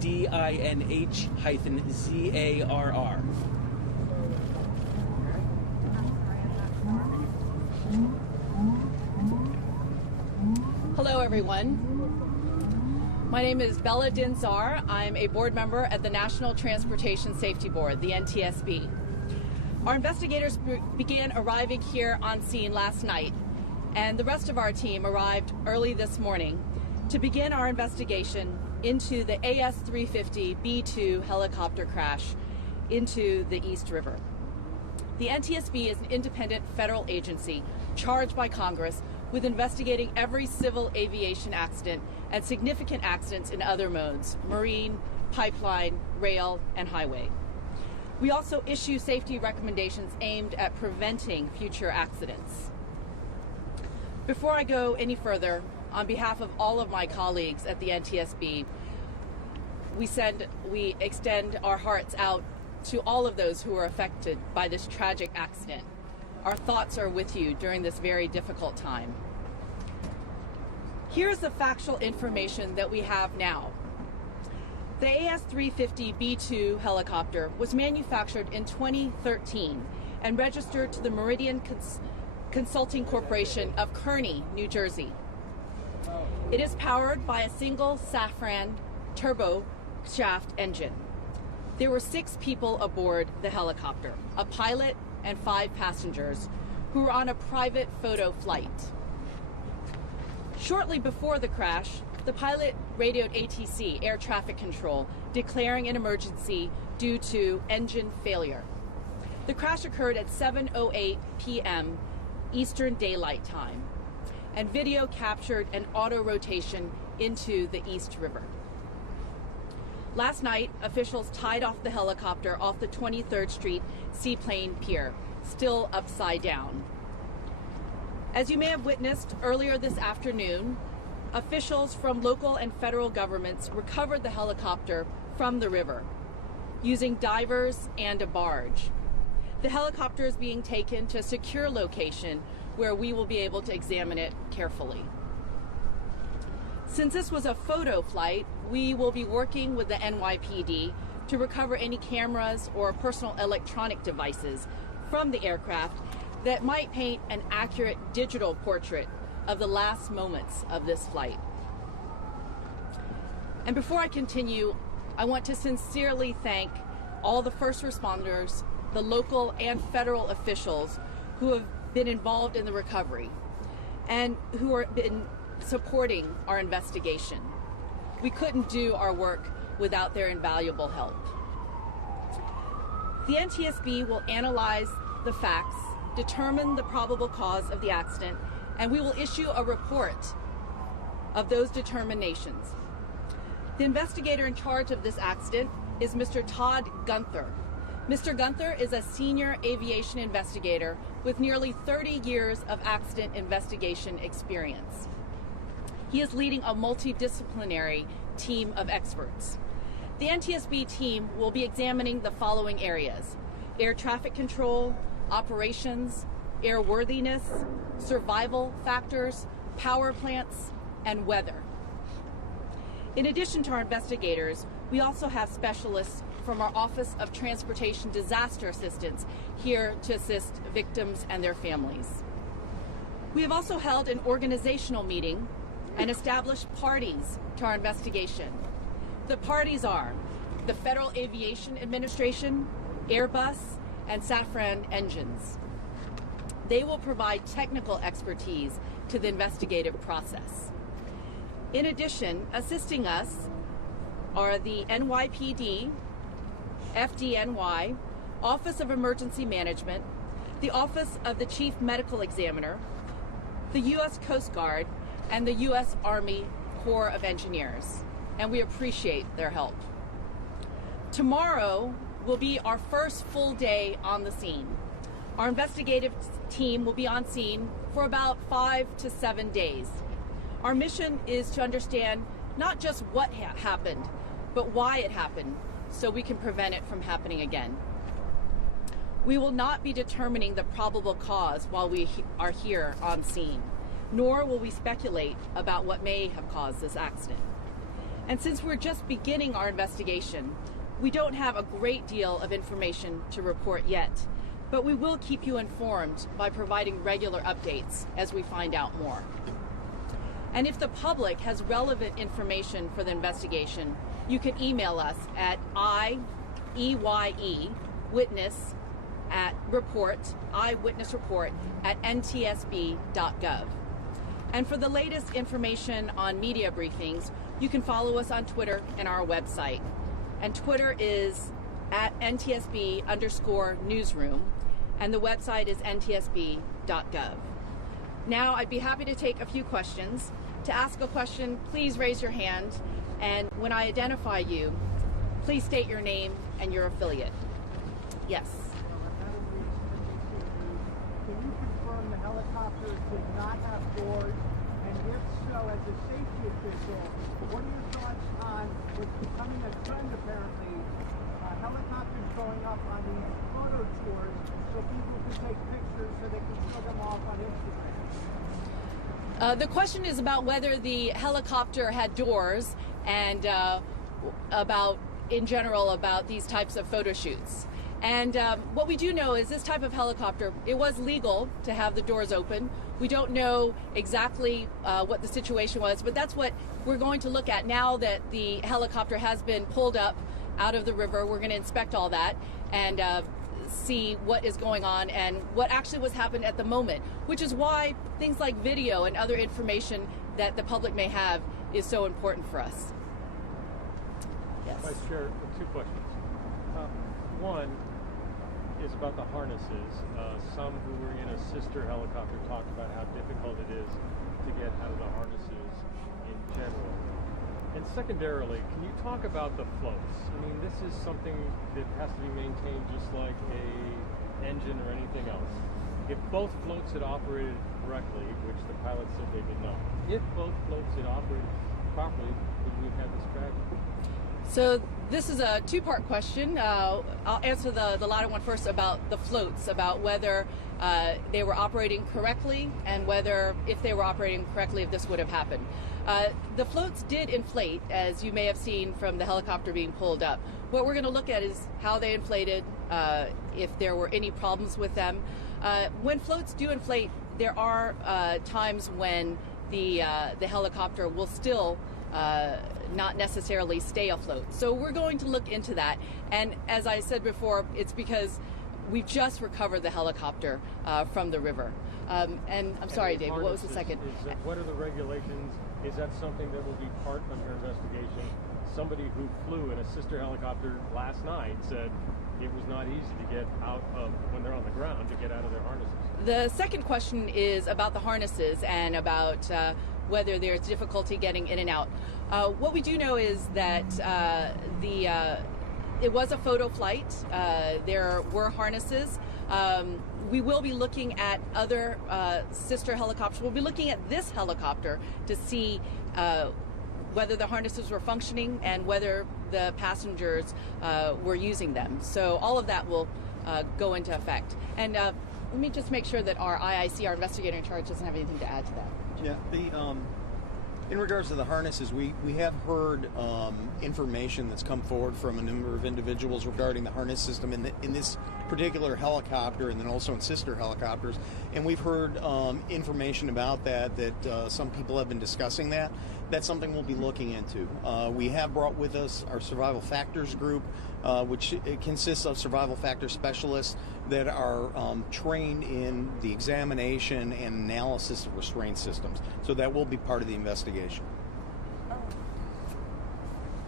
DINH-ZARR. Hello, everyone. My name is Bella Dinzar. I'm a board member at the National Transportation Safety Board, the NTSB. Our investigators began arriving here on scene last night, and the rest of our team arrived early this morning to begin our investigation into the AS-350B2 helicopter crash into the East River. The NTSB is an independent federal agency charged by Congress with investigating every civil aviation accident and significant accidents in other modes: marine, pipeline, rail, and highway. We also issue safety recommendations aimed at preventing future accidents. Before I go any further, on behalf of all of my colleagues at the NTSB, we extend our hearts out to all of those who were affected by this tragic accident. Our thoughts are with you during this very difficult time. Here's the factual information that we have now. The AS-350B2 helicopter was manufactured in 2013 and registered to the Meridian Consulting Corporation of Kearney, New Jersey. It is powered by a single Safran turboshaft engine. There were 6 people aboard the helicopter, a pilot and 5 passengers, who were on a private photo flight. Shortly before the crash, the pilot radioed ATC, air traffic control, declaring an emergency due to engine failure. The crash occurred at 7:08 p.m. Eastern Daylight Time, and video captured an auto rotation into the East River. Last night, officials tied off the helicopter off the 23rd Street Seaplane Pier, still upside down. As you may have witnessed earlier this afternoon, officials from local and federal governments recovered the helicopter from the river using divers and a barge. The helicopter is being taken to a secure location where we will be able to examine it carefully. Since this was a photo flight, we will be working with the NYPD to recover any cameras or personal electronic devices from the aircraft that might paint an accurate digital portrait of the last moments of this flight. And before I continue, I want to sincerely thank all the first responders, the local and federal officials who have been involved in the recovery and who have been supporting our investigation. We couldn't do our work without their invaluable help. The NTSB will analyze the facts, determine the probable cause of the accident, and we will issue a report of those determinations. The investigator in charge of this accident is Mr. Todd Gunther. Mr. Gunther is a senior aviation investigator with nearly 30 years of accident investigation experience. He is leading a multidisciplinary team of experts. The NTSB team will be examining the following areas: air traffic control, operations, airworthiness, survival factors, power plants, and weather. In addition to our investigators, we also have specialists from our Office of Transportation Disaster Assistance here to assist victims and their families. We have also held an organizational meeting and established parties to our investigation. The parties are the Federal Aviation Administration, Airbus, and Safran engines. They will provide technical expertise to the investigative process. In addition, assisting us are the NYPD, FDNY, Office of Emergency Management, the Office of the Chief Medical Examiner, the U.S. Coast Guard, and the U.S. Army Corps of Engineers, and we appreciate their help. Tomorrow will be our first full day on the scene. Our investigative team will be on scene for about 5 to 7 days. Our mission is to understand not just what happened, but why it happened, so we can prevent it from happening again. We will not be determining the probable cause while we are here on scene, nor will we speculate about what may have caused this accident. And since we're just beginning our investigation, we don't have a great deal of information to report yet, but we will keep you informed by providing regular updates as we find out more. And if the public has relevant information for the investigation, you can email us at eyewitnessreport@ntsb.gov. And for the latest information on media briefings, you can follow us on Twitter and our website. And Twitter is at NTSB_newsroom, and the website is ntsb.gov. Now, I'd be happy to take a few questions. To ask a question, please raise your hand, and when I identify you, please state your name and your affiliate. Yes. Can you confirm the helicopter did not have doors? And if so, as a safety official, what are your thoughts on what's becoming a trend apparently, helicopters going up on these photo tours so people can take pictures so they can show them off on Instagram? The question is about whether the helicopter had doors and in general about these types of photo shoots. And what we do know is this type of helicopter, it was legal to have the doors open. We don't know exactly what the situation was, but that's what we're going to look at now that the helicopter has been pulled up out of the river. We're going to inspect all that and see what is going on and what actually was happening at the moment, which is why things like video and other information that the public may have is so important for us. Yes. Vice Chair, two questions. One is about the harnesses. Some who were in a sister helicopter talked about how difficult it is to get out of the harnesses in general. And secondarily, can you talk about the floats? I mean, this is something that has to be maintained just like a engine or anything else. If both floats had operated correctly, which the pilot said they did not, if both floats had operated properly, would we have this tragedy? So this is a two-part question. I'll answer the latter one first about the floats, about whether they were operating correctly and whether, if they were operating correctly, if this would have happened. The floats did inflate, as you may have seen from the helicopter being pulled up. What we're going to look at is how they inflated, if there were any problems with them. When floats do inflate, there are times when the helicopter will still not necessarily stay afloat. So we're going to look into that. And as I said before, it's because we've just recovered the helicopter from the river. And I'm sorry, David, what was the second? What are the regulations? Is that something that will be part of your investigation? Somebody who flew in a sister helicopter last night said it was not easy to get out of, when they're on the ground, to get out of their harnesses. The second question is about the harnesses and about whether there's difficulty getting in and out. What we do know is that it was a photo flight. There were harnesses. We will be looking at other sister helicopters. We'll be looking at this helicopter to see whether the harnesses were functioning and whether the passengers were using them. So all of that will go into effect. And let me just make sure that our IIC, our investigator in charge, doesn't have anything to add to that. Yeah, in regards to the harnesses, we have heard information that's come forward from a number of individuals regarding the harness system in this particular helicopter and then also in sister helicopters. And we've heard information about that some people have been discussing that. That's something we'll be looking into. We have brought with us our survival factors group, which it consists of survival factor specialists that are trained in the examination and analysis of restraint systems. So that will be part of the investigation.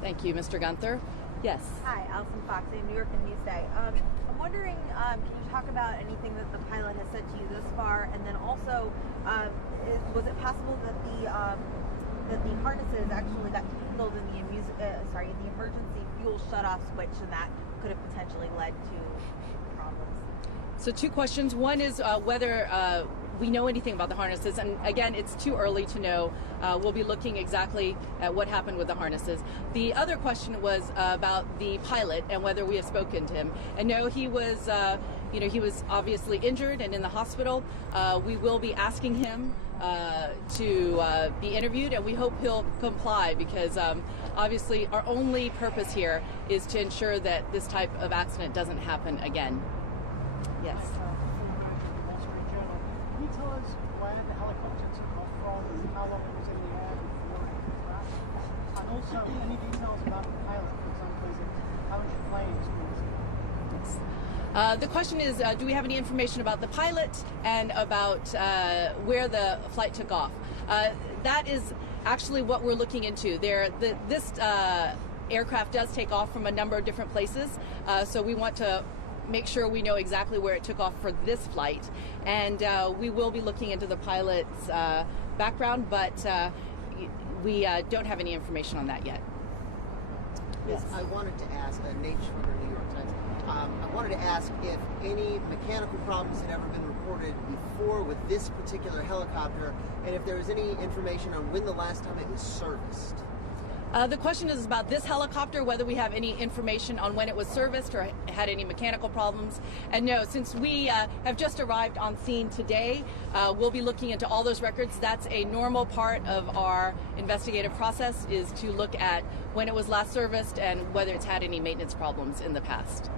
Thank you, Mr. Gunther. Yes. Hi, Alison Fox, New York and Newsday. I'm wondering, can you talk about anything that the pilot has said to you this far? And then also, was it possible that the harnesses actually got tangled in the emergency fuel shutoff switch, and that could have potentially led to problems? So two questions. One is whether we know anything about the harnesses. And again, it's too early to know. We'll be looking exactly at what happened with the harnesses. The other question was about the pilot and whether we have spoken to him. And no, he was he was obviously injured and in the hospital. We will be asking him to be interviewed, and we hope he'll comply because obviously our only purpose here is to ensure that this type of accident doesn't happen again. Yes. Can you tell us where the helicopter took off from, how long it was in the air before it crashed? And also, any details about the pilot, for example, how was your flying experience? The question is, do we have any information about the pilot and about where the flight took off? That is actually what we're looking into. This aircraft does take off from a number of different places, so we want to make sure we know exactly where it took off for this flight. And we will be looking into the pilot's background, but we don't have any information on that yet. Yes, I wanted to ask, Nate Schroeder, New York Times. I wanted to ask if any mechanical problems had ever been reported before with this particular helicopter, and if there was any information on when the last time it was serviced. The question is about this helicopter, whether we have any information on when it was serviced or had any mechanical problems. And no, since we have just arrived on scene today, we'll be looking into all those records. That's a normal part of our investigative process, is to look at when it was last serviced and whether it's had any maintenance problems in the past.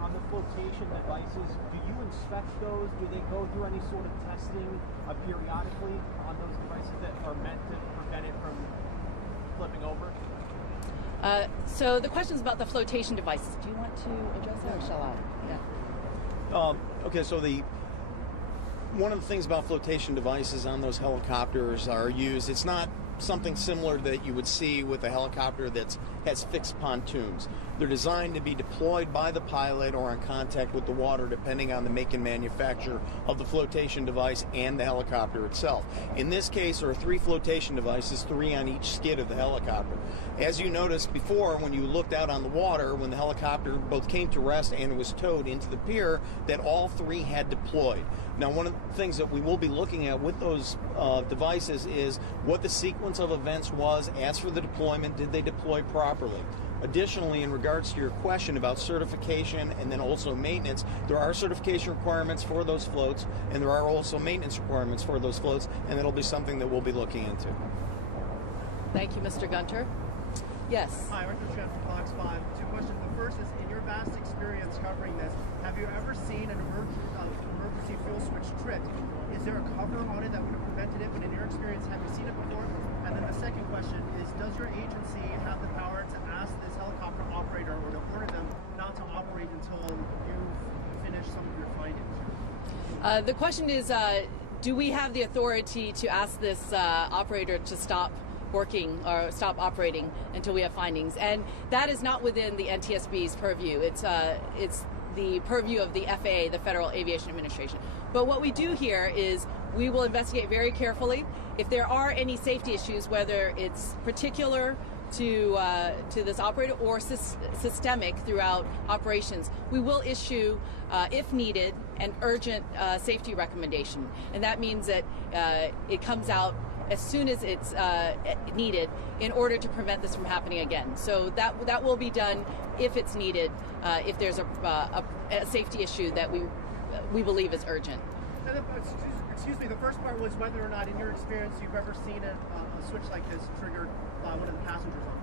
On the flotation devices, do you inspect those? Do they go through any sort of testing periodically on those devices that are meant to prevent it from flipping over? So the question is about the flotation devices. Do you want to address that, or shall I? Yeah. Okay, so one of the things about flotation devices on those helicopters are used, it's not something similar that you would see with a helicopter that has fixed pontoons. They're designed to be deployed by the pilot or in contact with the water, depending on the make and manufacture of the flotation device and the helicopter itself. In this case, there are 3 flotation devices, 3 on each skid of the helicopter. As you noticed before, when you looked out on the water, when the helicopter both came to rest and was towed into the pier, that all 3 had deployed. Now, one of the things that we will be looking at with those devices is what the sequence of events was. As for the deployment, did they deploy properly? Additionally, in regards to your question about certification and then also maintenance, there are certification requirements for those floats, and there are also maintenance requirements for those floats, and that'll be something that we'll be looking into. Thank you, Mr. Gunther. Yes. Hi, Arthur Chen from Fox 5. 2 questions. The first is, in your vast experience covering this, have you ever seen an emergency fuel switch tripped? Is there a cover on it that would have prevented it? But in your experience, have you seen it before? And then the second question is, does your agency have the power to ask this helicopter operator or to order them not to operate until you've finished some of your findings? The question is, do we have the authority to ask this operator to stop working or stop operating until we have findings? And that is not within the NTSB's purview. It's the purview of the FAA, the Federal Aviation Administration. But what we do here is we will investigate very carefully. If there are any safety issues, whether it's particular to this operator or systemic throughout operations, we will issue, if needed, an urgent safety recommendation. And that means that it comes out as soon as it's needed in order to prevent this from happening again. So that will be done if it's needed, if there's a safety issue that we believe is urgent. Excuse me, the first part was whether or not, in your experience, you've ever seen a switch like this triggered by one of the passengers on the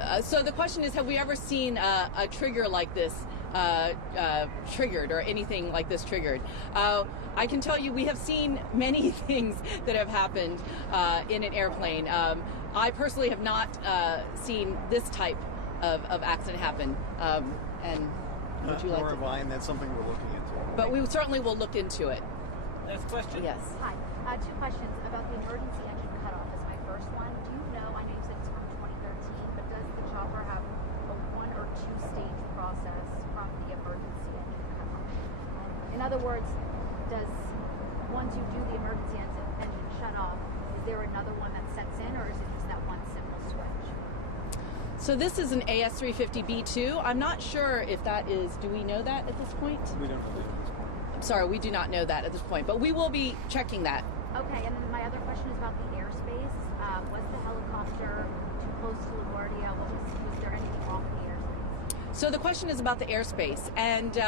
flight. So the question is, have we ever seen a trigger like this triggered, or anything like this triggered? I can tell you we have seen many things that have happened in an airplane. I personally have not seen this type of accident happen. And would you like Nor to? have I, and that's something we're looking into. But we certainly will look into it. Next question. Yes. Hi. 2 questions about the emergency engine cutoff is my first one. Do you know, I know you said it's from 2013, but does the chopper have a 1 or 2 stage process from the emergency engine cutoff? In other words, once you do the emergency engine shut off, is there another one that sets in, or is it just that one simple switch? So this is an AS350B2. I'm not sure if that is, do we know that at this point? We don't know that at this point. I'm sorry, we do not know that at this point, but we will be checking that. Okay, and then my other question is about the airspace. Was the helicopter too close to LaGuardia? Was there anything wrong with the airspace? So the question is about the airspace, and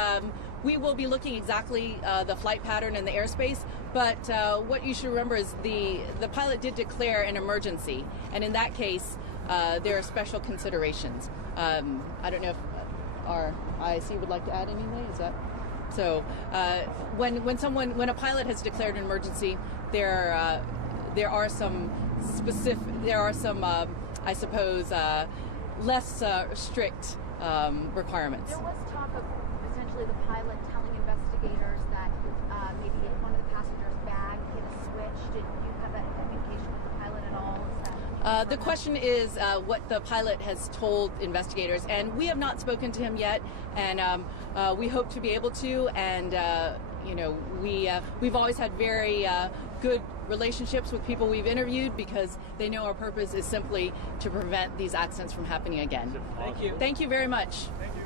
we will be looking exactly the flight pattern in the airspace, but what you should remember is the pilot did declare an emergency, and in that case, there are special considerations. I don't know if our IIC would like to add anything. Is that so? When a pilot has declared an emergency, there are some I suppose less strict requirements. There was talk of potentially the pilot telling investigators that maybe one of the passengers' bag hit a switch. Did you have that communication with the pilot at all? Is that the question is what the pilot has told investigators, and we have not spoken to him yet, and we hope to be able to. And we've always had very good relationships with people we've interviewed because they know our purpose is simply to prevent these accidents from happening again. Thank you. Thank you very much. Thank you.